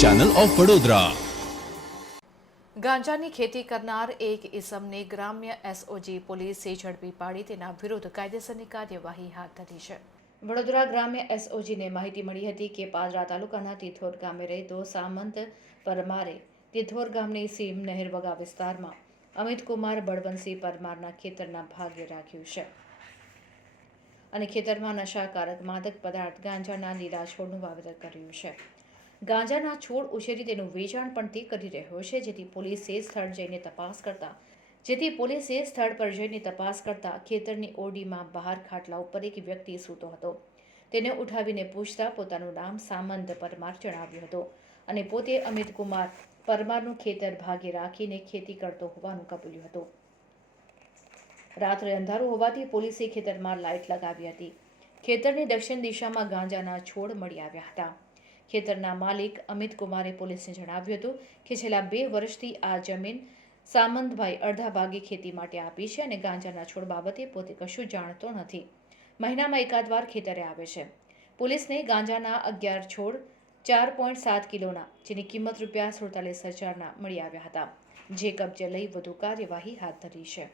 Channel of Vadodara ગાંજાની ખેતી કરનાર એક ઇસમને ગ્રામ્ય એસઓજી પોલીસે ઝડપી પાડી તેના વિરુદ્ધ કાયદેસરની કાર્યવાહી હાથ ધરી છે. વડોદરા ગ્રામ્ય એસઓજીને માહિતી મળી હતી કે પાદરા તાલુકાના તિથોર ગામે રહેતો સામંત પરમારે તિથોર ગામની સીમ નહેરવગા વિસ્તારમાં અમિત કુમાર બળવંતસિંહ પરમારના ખેતરના ભાગે રાખ્યું છે. અને ખેતરમાં નશાકારક માદક પદાર્થ ગાંજાના લીલા છોડનું વાવેતર કર્યું છે. ગાંજાના છોડ ઉછેરી તેનું વેચાણ પણ તે કરી રહ્યો છે, જેથી પોલીસે સ્થળ જઈને તપાસ કરતા જેથી પોલીસે સ્થળ પર જઈને તપાસ કરતા ખેતરની ઓરડીમાં બહાર ખાટલા ઉપર એક વ્યક્તિ સૂતો હતો. તેને ઉઠાવીને પૂછતા પોતાનું નામ સામંત પરમાર જણાવ્યું હતું અને પોતે અમિત કુમાર પરમારનું ખેતર ભાગે રાખીને ખેતી કરતો હોવાનું કબૂલ્યું હતું. રાત્રે અંધારું હોવાથી પોલીસે ખેતરમાં લાઇટ લગાવી હતી. ખેતરની દક્ષિણ દિશામાં ગાંજાના છોડ મળી આવ્યા હતા. ખેતરના માલિક અમિત કુમારે પોલીસને જણાવ્યું હતું કે છેલ્લા બે વર્ષથી આ જમીન સામંતભાઈ અડધા ભાગે ખેતી માટે આપી છે અને ગાંજાના છોડ બાબતે પોતે કશું જાણતો નથી. મહિનામાં એકાદ વાર ખેતરે આવે છે. પોલીસને ગાંજાના અગિયાર છોડ ચાર પોઈન્ટ સાત કિલોના, જેની કિંમત રૂપિયા સુડતાલીસ હજારના મળી આવ્યા હતા, જે કબજે લઈ વધુ કાર્યવાહી હાથ ધરી છે.